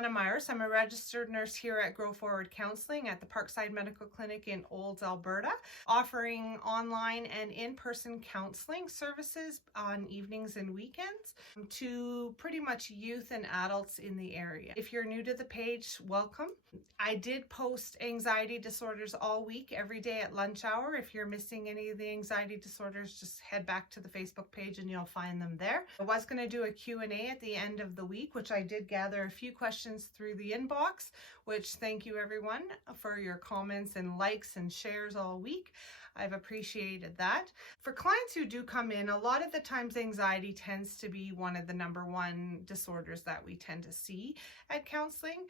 Donna Mirus. I'm a registered nurse here at Grow Forward Counselling at the Parkside Medical Clinic in Olds, Alberta, offering online and in-person counselling services on evenings and weekends to pretty much youth and adults in the area. If you're new to the page, welcome. I did post anxiety disorders all week, every day at lunch hour. If you're missing any of the anxiety disorders, just head back to the Facebook page and you'll find them there. I was going to do a Q&A at the end of the week, which I did gather a few questions through the inbox, which thank you everyone for your comments and likes and shares all week. I've appreciated that. For clients who do come in, a lot of the times anxiety tends to be one of the number one disorders that we tend to see at counseling.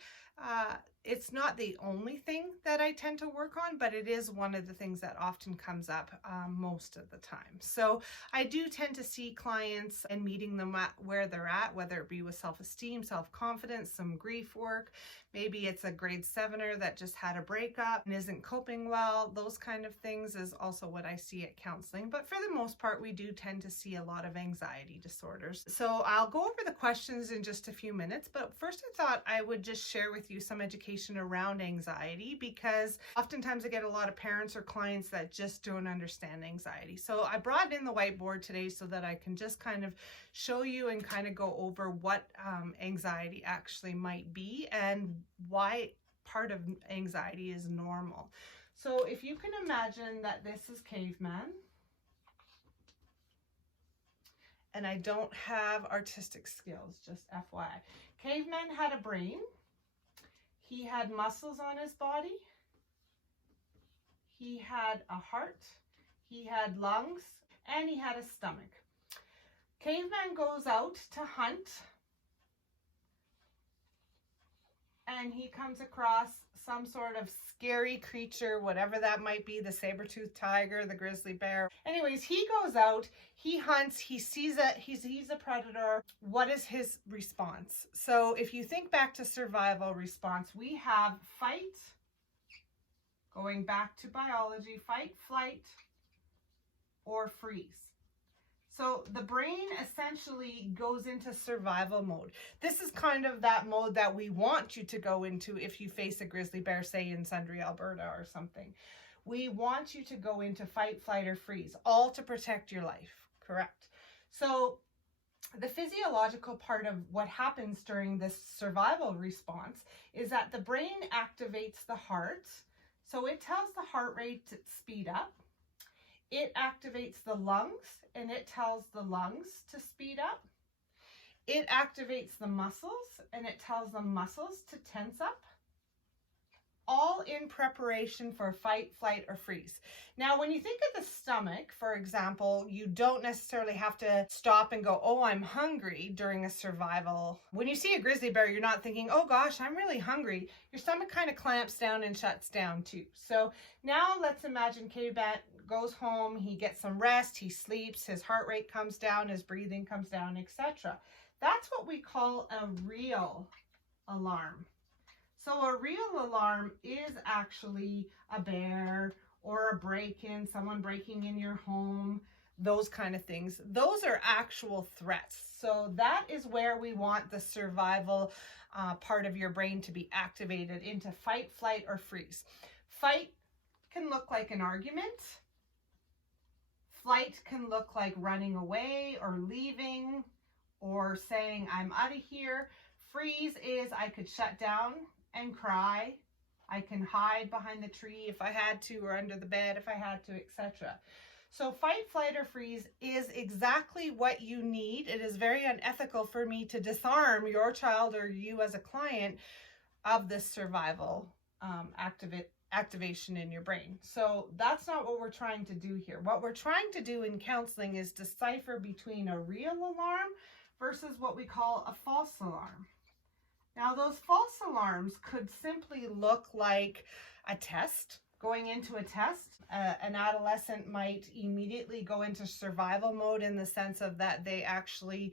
It's not the only thing that I tend to work on, but it is one of the things that often comes up most of the time. So I do tend to see clients and meeting them at where they're at, whether it be with self-esteem, self-confidence, some grief work. Maybe it's a grade 7er that just had a breakup and isn't coping well. Those kind of things is also what I see at counseling. But for the most part, we do tend to see a lot of anxiety disorders. So I'll go over the questions in just a few minutes, but first I thought I would just share with you some education around anxiety, because oftentimes I get a lot of parents or clients that just don't understand anxiety. So I brought in the whiteboard today so that I can just kind of show you and kind of go over what anxiety actually might be and why part of anxiety is normal. So if you can imagine that this is Caveman, and I don't have artistic skills, just FYI. Caveman had a brain. He had muscles on his body. He had a heart. He had lungs, and he had a stomach. Caveman goes out to hunt, and he comes across some sort of scary creature, whatever that might be, the saber-toothed tiger, the grizzly bear. Anyways, he goes out, he hunts, he sees a predator. What is his response? So if you think back to survival response, we have fight, going back to biology, fight, flight, or freeze. So the brain essentially goes into survival mode. This is kind of that mode that we want you to go into if you face a grizzly bear, say in Sundre, Alberta or something. We want you to go into fight, flight, or freeze, all to protect your life, correct? So the physiological part of what happens during this survival response is that the brain activates the heart. So it tells the heart rate to speed up. It activates the lungs, and it tells the lungs to speed up. It activates the muscles, and it tells the muscles to tense up, all in preparation for fight, flight, or freeze. Now, when you think of the stomach, for example, you don't necessarily have to stop and go, oh, I'm hungry during a survival. When you see a grizzly bear, you're not thinking, oh gosh, I'm really hungry. Your stomach kind of clamps down and shuts down too. So now let's imagine Caveman goes home, he gets some rest, he sleeps, his heart rate comes down, his breathing comes down, etc. That's what we call a real alarm. So a real alarm is actually a bear or a break-in, someone breaking in your home, those kind of things. Those are actual threats. So that is where we want the survival part of your brain to be activated into fight, flight, or freeze. Fight can look like an argument. Flight can look like running away or leaving or saying, I'm out of here. Freeze is I could shut down and cry. I can hide behind the tree if I had to, or under the bed if I had to, etc. So fight, flight, or freeze is exactly what you need. It is very unethical for me to disarm your child or you as a client of this survival activation in your brain. So that's not what we're trying to do here. What we're trying to do in counseling is decipher between a real alarm versus what we call a false alarm. Now, those false alarms could simply look like a test. Going into a test, an adolescent might immediately go into survival mode in the sense of that they actually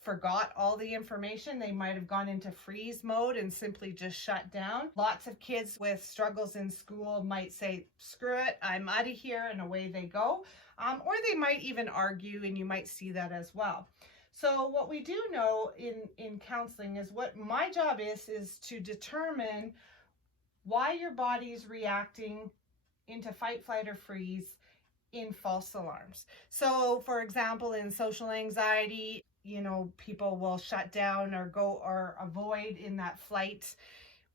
forgot all the information. They might have gone into freeze mode and simply just shut down. Lots of kids with struggles in school might say, screw it, I'm out of here, and away they go. Or they might even argue, and you might see that as well. So what we do know in counseling is what my job is to determine why your body's reacting into fight, flight, or freeze in false alarms. So for example, in social anxiety, people will shut down or go or avoid in that flight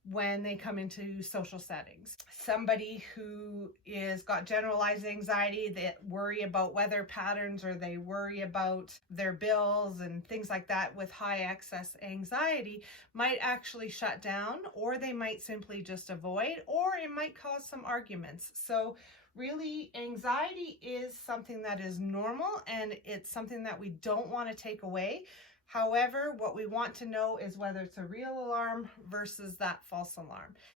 when they come into social settings. Somebody who is got generalized anxiety, that worry about weather patterns, or they worry about their bills and things like that with high excess anxiety, might actually shut down, or they might simply just avoid, or it might cause some arguments. So really, anxiety is something that is normal, and it's something that we don't want to take away. However, what we want to know is whether it's a real alarm versus that false alarm.